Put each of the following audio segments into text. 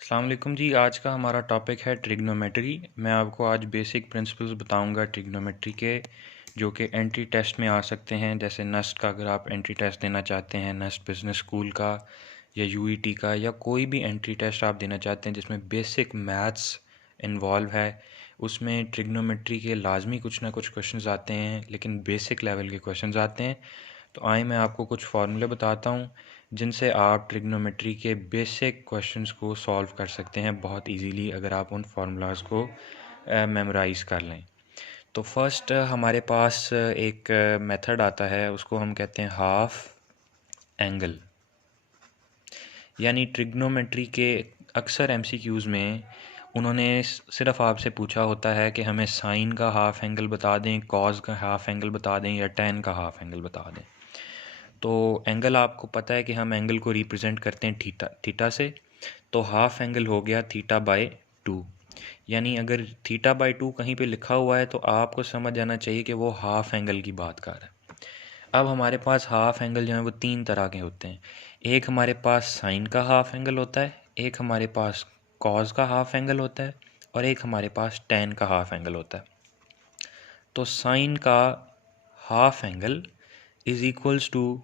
अस्सलाम वालेकुम जी। आज का हमारा टॉपिक है ट्रिग्नोमेट्री। मैं आपको आज बेसिक प्रिंसिपल्स बताऊंगा ट्रिग्नोमेट्री के, जो कि एंट्री टेस्ट में आ सकते हैं। जैसे नस्ट का अगर आप एंट्री टेस्ट देना चाहते हैं, नस्ट बिजनेस स्कूल का या यूईटी का, या कोई भी एंट्री टेस्ट आप देना चाहते हैं जिसमें बेसिक मैथ्स इन्वॉल्व है, उसमें ट्रिग्नोमेट्री के लाजमी कुछ ना कुछ क्वेश्चंस आते हैं, लेकिन बेसिक लेवल के क्वेश्चंस आते हैं। तो आए मैं आपको कुछ फार्मूले बताता हूँ जिनसे आप ट्रिग्नोमेट्री के बेसिक क्वेश्चंस को सॉल्व कर सकते हैं बहुत इजीली, अगर आप उन फार्मूलाज को मेमोराइज कर लें। तो फर्स्ट हमारे पास एक मेथड आता है, उसको हम कहते हैं हाफ एंगल। यानी ट्रिग्नोमेट्री के अक्सर एमसीक्यूज़ में उन्होंने सिर्फ आपसे पूछा होता है कि हमें साइन का हाफ एंगल बता दें, कॉज का हाफ एंगल बता दें या टेन का हाफ एंगल बता दें। तो एंगल आपको पता है कि हम एंगल को रिप्रेजेंट करते हैं थीटा से। तो हाफ एंगल हो गया थीटा बाय 2। यानी अगर थीटा बाय 2 कहीं पे लिखा हुआ है तो आपको समझ जाना चाहिए कि वो हाफ एंगल की बात कर रहा है। अब हमारे पास हाफ एंगल जो है वो तीन तरह के होते हैं। एक हमारे पास साइन का हाफ एंगल होता है, एक हमारे पास कॉज का हाफ एंगल होता है, और एक हमारे पास टेन का हाफ एंगल होता है। तो साइन का half angle is equals two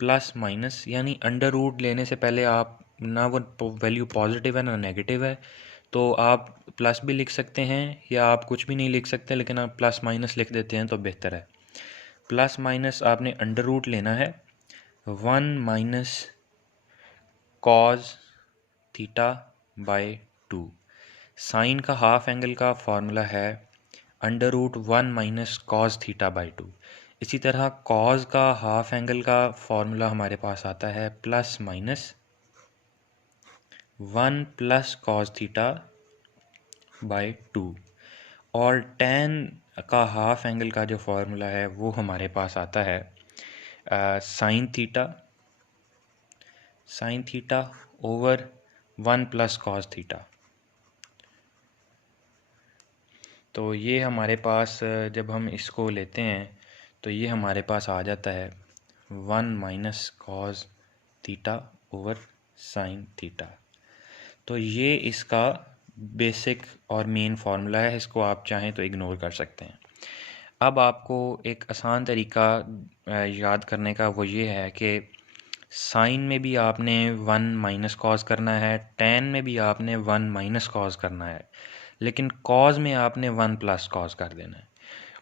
plus minus, यानी अंडर रूट लेने से पहले आप ना वो वैल्यू पॉजिटिव है ना नेगेटिव है, तो आप प्लस भी लिख सकते हैं या आप कुछ भी नहीं लिख सकते, लेकिन आप प्लस माइनस लिख देते हैं तो बेहतर है। प्लस माइनस आपने अंडर रूट लेना है 1 minus cos theta by 2। Sine का हाफ एंगल का फॉर्मूला है under root 1 minus cos theta by 2। इसी तरह कॉज का हाफ एंगल का फॉर्मूला हमारे पास आता है plus minus 1 plus cos theta by 2। और टेन का हाफ एंगल का जो फॉर्मूला है वो हमारे पास आता है sign theta over 1 plus cos theta. तो ये हमारे पास जब हम इसको लेते हैं तो ये हमारे पास आ जाता है 1 minus cos theta over sine theta. तो ये इसका बेसिक और मेन फार्मूला है, इसको आप चाहें तो इग्नोर कर सकते हैं। अब आपको एक आसान तरीका याद करने का वो ये है कि साइन में भी आपने 1 माइनस कॉज करना है, टेन में भी आपने 1 माइनस कॉज करना है, लेकिन कॉज में आपने 1 प्लस कॉज कर देना है।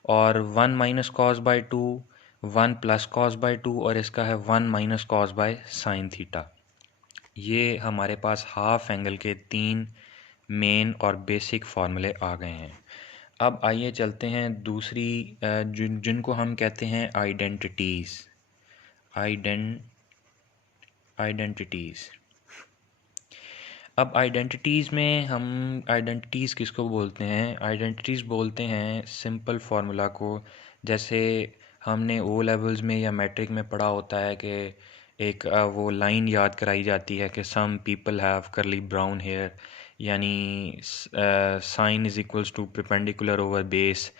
और 1 minus cause by 2, 1 plus cause by 2, और इसका है 1 minus cause by sine theta. ये हमारे पास हाफ एंगल के तीन मेन और बेसिक फार्मूले आ गए हैं। अब आइए चलते हैं दूसरी जिनको हम कहते हैं आइडेंटिटीज़। अब आइडेंटिटीज़ में हम आइडेंटिटीज़ किसको बोलते हैं? आइडेंटिटीज़ बोलते हैं सिंपल फार्मूला को। जैसे हमने ओ लेवल्स में या मैट्रिक में पढ़ा होता है कि एक वो लाइन याद कराई जाती है कि some people have curly brown hair, यानी sine is equals to perpendicular over base.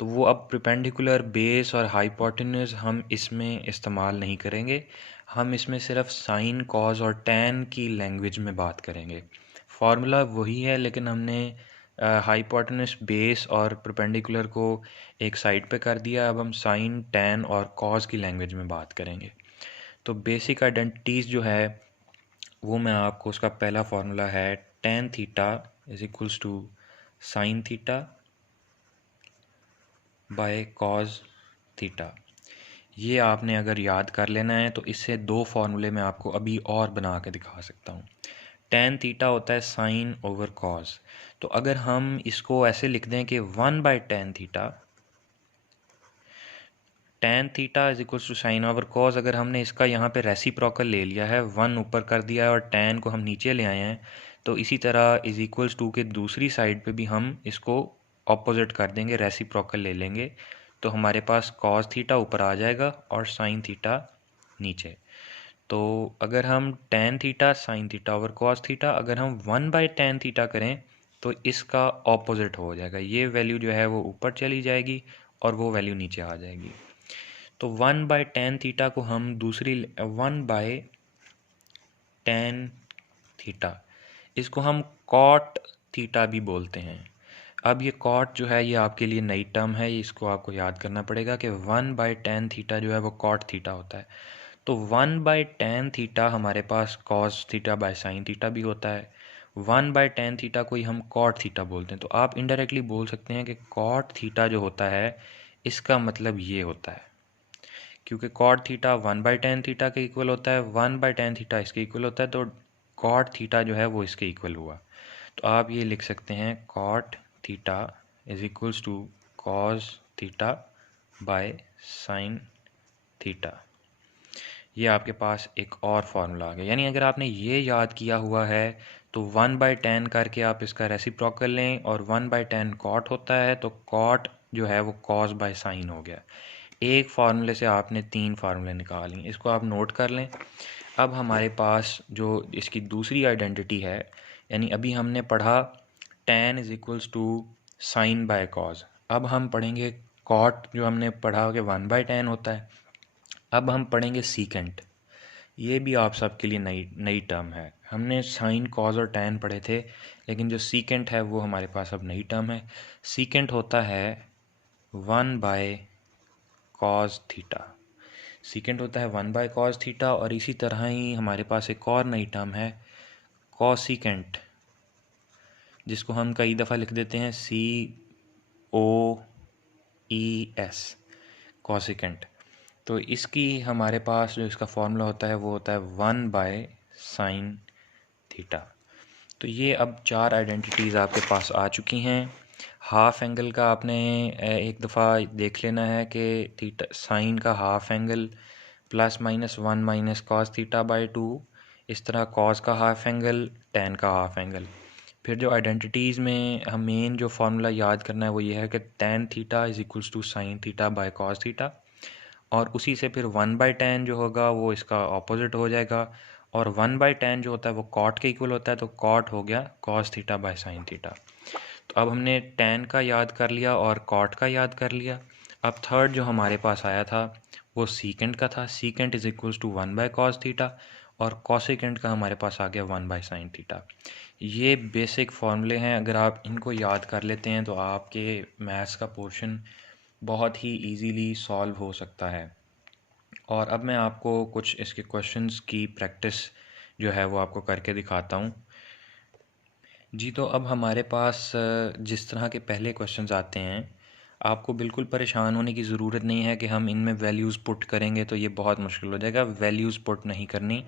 तो वो अब परपेंडिकुलर बेस और हाइपोटेन्यूज हम इसमें इस्तेमाल नहीं करेंगे, हम इसमें सिर्फ साइन कॉज और टैन की लैंग्वेज में बात करेंगे। फार्मूला वही है, लेकिन हमने हाइपोटेन्यूज बेस और परपेंडिकुलर को एक साइड पे कर दिया। अब हम साइन टैन और कॉज की लैंग्वेज में बात करेंगे। तो बेसिक आइडेंटिटीज़ जो है वो मैं आपको, उसका पहला फार्मूला है tan theta is equals to sine theta by cos theta. ये आपने अगर याद कर लेना है तो इससे दो फार्मूले मैं आपको अभी और बना के दिखा सकता हूँ। टैन थीटा होता है साइन ओवर कॉज। तो अगर हम इसको ऐसे लिख दें कि 1 by tan theta is equals to sine over cos, अगर हमने इसका यहाँ पे रेसिप्रोकल ले लिया है, 1 ऊपर कर दिया है और टैन को हम नीचे ले आए हैं, तो इसी तरह इज इक्वल्स टू के दूसरी साइड पे भी हम इसको ऑपोजिट कर देंगे, रेसिप्रोकल ले लेंगे। तो हमारे पास कॉस थीटा ऊपर आ जाएगा और साइन थीटा नीचे। तो अगर हम tan theta sine theta over cos theta, अगर हम 1 बाय टैन थीटा करें तो इसका ऑपोजिट हो जाएगा, ये वैल्यू जो है वो ऊपर चली जाएगी और वो वैल्यू नीचे आ जाएगी। तो 1 बाय टैन थीटा को हम 1 बाय टैन थीटा इसको हम कॉट थीटा भी बोलते हैं। अब ये कॉट जो है ये आपके लिए नई टर्म है, इसको आपको याद करना पड़ेगा कि 1/tan थीटा जो है वो कॉट थीटा होता है। तो 1/tan थीटा हमारे पास cos theta by sine theta भी होता है। 1/tan थीटा को ही हम कॉट थीटा बोलते हैं। तो आप इनडायरेक्टली बोल सकते हैं कि कॉट थीटा जो होता है इसका मतलब ये होता है, क्योंकि कॉट थीटा 1/tan थीटा के इक्वल होता है, 1/tan थीटा इसके इक्वल होता है, तो कॉट थीटा जो है वो इसके इक्वल हुआ। तो आप ये लिख सकते हैं cot theta is equals to cos theta by sine theta. ये आपके पास एक और फार्मूला आ गया। यानी अगर आपने ये याद किया हुआ है तो 1/tan करके आप इसका रेसिप्रोकल लें, और 1/tan कॉट होता है तो कॉट जो है वो कॉस बाय साइन हो गया। एक फार्मूले से आपने 3 फार्मूले निकाल लिए, इसको आप नोट कर लें। अब हमारे पास जो इसकी दूसरी आइडेंटिटी है, यानी अभी हमने पढ़ा tan is equals to sine by cos. अब हम पढ़ेंगे कॉट, जो हमने पढ़ा कि 1/tan होता है। अब हम पढ़ेंगे सीकेंट। ये भी आप सबके लिए नई नई टर्म है। हमने साइन कॉज और टैन पढ़े थे, लेकिन जो सीकेंट है वो हमारे पास अब नई टर्म है। सीकेंट होता है 1/cos थीटा। सीकेंट होता है 1/cos थीटा, और इसी तरह ही हमारे पास एक और नई टर्म है कॉसिकेंट, जिसको हम कई दफ़ा लिख देते हैं COES, कॉसिकेंट। तो इसकी हमारे पास जो इसका फॉर्मूला होता है वो होता है 1/sin थीटा। तो ये अब 4 आइडेंटिटीज़ आपके पास आ चुकी हैं। हाफ एंगल का आपने एक दफ़ा देख लेना है कि थीटा साइन का half angle +-1 cos theta by 2। इस तरह कॉस का हाफ एंगल, टैन का हाफ एंगल। फिर जो आइडेंटिटीज़ में हम मेन जो फार्मूला याद करना है वो ये है कि tan theta is equals to sine theta by cos theta, और उसी से फिर 1/tan जो होगा वो इसका ऑपोजिट हो जाएगा, और 1/tan जो होता है वो कॉट के इक्वल होता है, तो कॉट हो गया cos theta by sine theta. तो अब हमने tan का याद कर लिया और कॉट का याद कर लिया। अब थर्ड जो हमारे पास आया था वो सीकेंट का था। Secant is equals to 1/cos theta, और कॉसिकेंट का हमारे पास आ गया 1/sin थीटा। ये बेसिक फार्मूले हैं, अगर आप इनको याद कर लेते हैं तो आपके मैथ्स का पोर्शन बहुत ही इजीली सॉल्व हो सकता है। और अब मैं आपको कुछ इसके क्वेश्चंस की प्रैक्टिस जो है वो आपको करके दिखाता हूँ। जी, तो अब हमारे पास जिस तरह के पहले क्वेश्चंस आते हैं, आपको बिल्कुल परेशान होने की ज़रूरत नहीं है कि हम इनमें वैल्यूज़ पुट करेंगे तो ये बहुत मुश्किल हो जाएगा। वैल्यूज़ पुट नहीं करनी,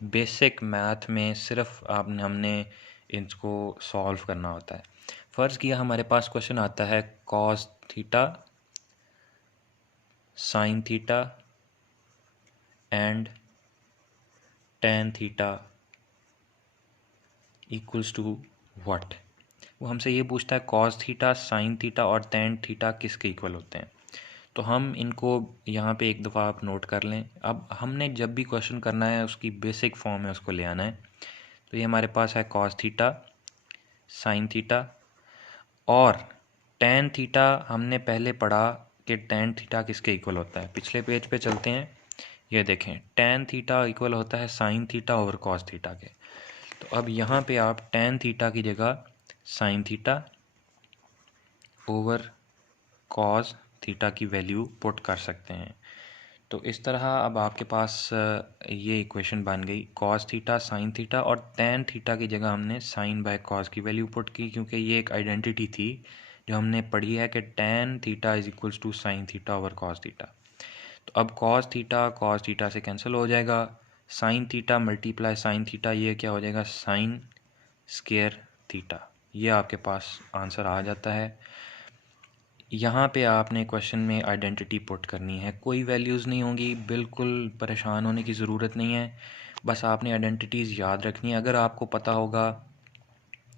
बेसिक मैथ में सिर्फ आपने हमने इनको सॉल्व करना होता है। फ़र्ज़ किया हमारे पास क्वेश्चन आता है cos theta sine theta and tan theta equals to what. वो हमसे ये पूछता है कॉस थीटा साइन थीटा और tan थीटा किसके इक्वल होते हैं। तो हम इनको यहाँ पे एक दफ़ा आप नोट कर लें। अब हमने जब भी क्वेश्चन करना है उसकी बेसिक फॉर्म में उसको ले आना है। तो ये हमारे पास है कॉस थीटा साइन थीटा, और tan थीटा हमने पहले पढ़ा कि tan थीटा किसके इक्वल होता है। पिछले पेज पे चलते हैं, ये देखें tan थीटा इक्वल होता है sign theta over cos theta के। तो अब यहाँ पे आप tan थीटा की जगह sign theta over cos theta की वैल्यू पुट कर सकते हैं। तो इस तरह अब आपके पास ये इक्वेशन बन गई कॉस थीटा साइन थीटा, और tan थीटा की जगह हमने साइन बाय कॉस की वैल्यू पुट की, क्योंकि ये एक आइडेंटिटी थी जो हमने पढ़ी है कि tan theta is equals to sine theta over cos theta. तो अब कॉस थीटा से कैंसिल हो जाएगा, sine theta multiply sine theta, ये क्या हो जाएगा साइन स्क्वायर थीटा। ये आपके पास आंसर आ जाता है। यहाँ पे आपने क्वेश्चन में आइडेंटिटी पुट करनी है, कोई वैल्यूज़ नहीं होंगी, बिल्कुल परेशान होने की ज़रूरत नहीं है। बस आपने आइडेंटिटीज़ याद रखनी है। अगर आपको पता होगा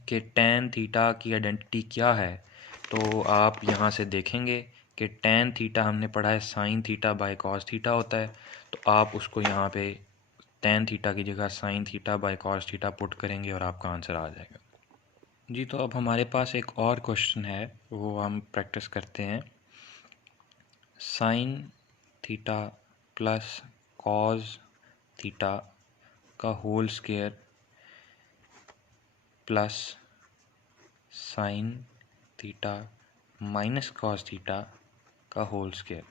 कि tan थीटा की आइडेंटिटी क्या है, तो आप यहाँ से देखेंगे कि tan थीटा हमने पढ़ा है sign theta by cos theta होता है, तो आप उसको यहाँ पे tan थीटा की जगह sign theta by cos theta put करेंगे और आपका आंसर आ जाएगा। जी, तो अब हमारे पास एक और क्वेश्चन है, वो हम प्रैक्टिस करते हैं। Sine theta plus cos theta का whole square plus sine theta minus cos theta का होल स्क्वायर।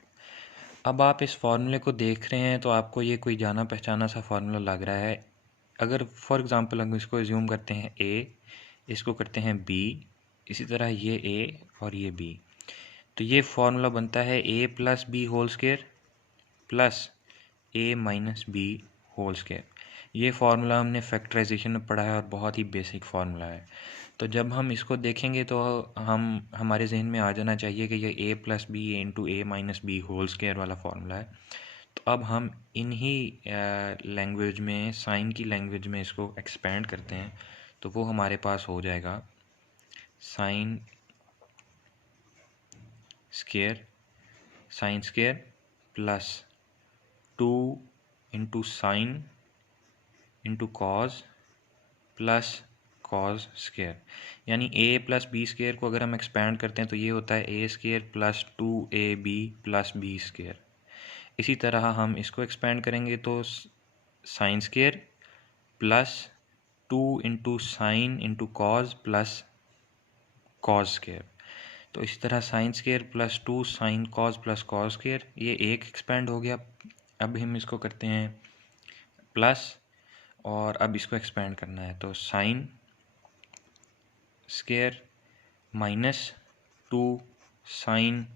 अब आप इस फॉर्मूले को देख रहे हैं तो आपको ये कोई जाना पहचाना सा फार्मूला लग रहा है। अगर फॉर एग्ज़ाम्पल हम इसको एज्यूम करते हैं ए, इसको करते हैं बी, इसी तरह ये ए और ये बी, तो ये फार्मूला बनता है A plus B whole square plus A minus B whole square. ये फार्मूला हमने फैक्टराइजेशन में पढ़ा है और बहुत ही बेसिक फार्मूला है। तो जब हम इसको देखेंगे तो हमारे जहन में आ जाना चाहिए कि ये ए प्लस बी इंटू ए माइनस बी होल स्क्वायर वाला फार्मूला है। तो अब हम इन्हीं लैंग्वेज में, साइन की लैंग्वेज में इसको एक्सपेंड करते हैं तो वो हमारे पास हो जाएगा sign square plus 2 into sine into cos plus cos square, यानी ए प्लस बी स्क्वायर को अगर हम एक्सपेंड करते हैं तो ये होता है A square plus 2ab plus B square. इसी तरह हम इसको एक्सपेंड करेंगे तो sine square plus 2 into sine into cos plus cos square. तो इसी तरह sine square plus 2 sine cos plus cos square, ये एक एक्सपेंड हो गया। अब हम इसको करते हैं प्लस, और अब इसको एक्सपेंड करना है तो sine square minus 2 sine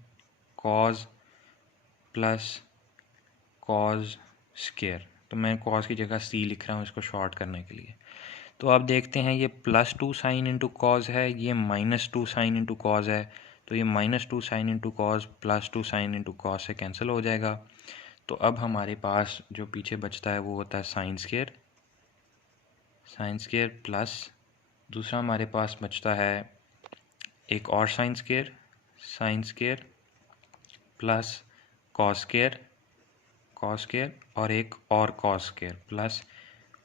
cos plus cos square. तो मैं कॉज की जगह सी लिख रहा हूँ इसको शॉर्ट करने के लिए। तो आप देखते हैं ये प्लस 2 साइन इंटू कॉज है, ये माइनस 2 साइन इंटू कॉज है, तो ये minus 2 sign into cos plus 2 sign into cause से कैंसिल हो जाएगा। तो अब हमारे पास जो पीछे बचता है वो होता है साइन स्क्वायर प्लस दूसरा हमारे पास बचता है एक और sign square plus cos square और एक और cos square plus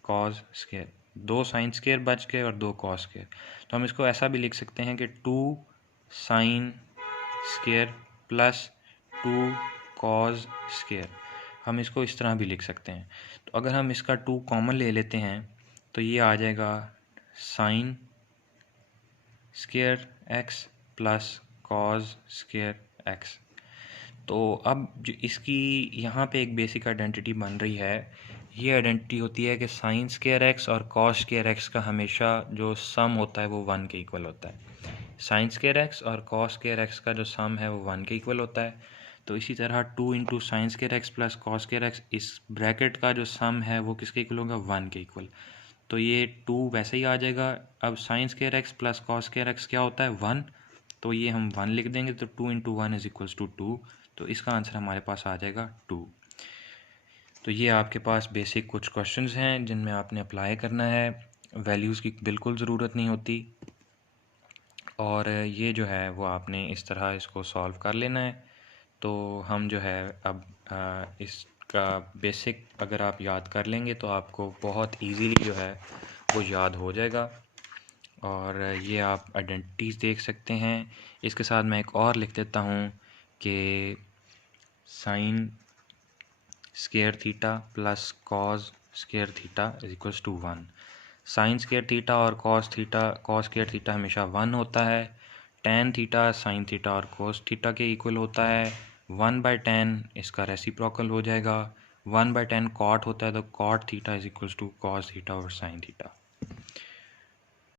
cos square. 2 sine square बच गए और 2 कॉस स्क्वायर। तो हम इसको ऐसा भी लिख सकते हैं कि 2 sign square plus 2 cos square, हम इसको इस तरह भी लिख सकते हैं। तो अगर हम इसका 2 कॉमन ले लेते हैं तो ये आ जाएगा sine square x plus cos square x. तो अब जो इसकी यहाँ पे एक बेसिक आइडेंटिटी बन रही है, ये आइडेंटिटी होती है कि साइन स्क्वायर एक्स और कॉस स्क्वायर एक्स का हमेशा जो सम होता है वो 1 के इक्वल होता है। साइन स्क्वायर एक्स और कॉस स्क्वायर एक्स का जो सम है वो 1 के इक्वल होता है। तो इसी तरह 2 into sine square x plus cos square x, इस ब्रैकेट का जो सम है वो किसके इक्वल होगा, 1 के इक्वल। तो ये 2 वैसे ही आ जाएगा। अब sine square x plus cos square x क्या होता है, 1, तो ये हम 1 लिख देंगे। तो 2 इंटू 1 इज इक्वल्स टू 2, तो इसका आंसर हमारे पास आ जाएगा 2। तो ये आपके पास बेसिक कुछ क्वेश्चंस हैं जिनमें आपने अप्लाई करना है। वैल्यूज़ की बिल्कुल ज़रूरत नहीं होती, और ये जो है वो आपने इस तरह इसको सॉल्व कर लेना है। तो हम जो है अब इसका बेसिक अगर आप याद कर लेंगे तो आपको बहुत इजीली जो है वो याद हो जाएगा। और ये आप आइडेंटिटीज़ देख सकते हैं। इसके साथ मैं एक और लिख देता हूँ कि sine square theta plus cos square theta is equals to 1। Sine square theta और कॉस स्क्वायर थीटा हमेशा 1 होता है। टेन थीटा साइन थीटा और कोस थीटा के इक्वल होता है। 1/10 इसका रेसिप्रोकल हो जाएगा। 1/10 कॉट होता है तो cot theta is equals to cos theta और साइन थीटा।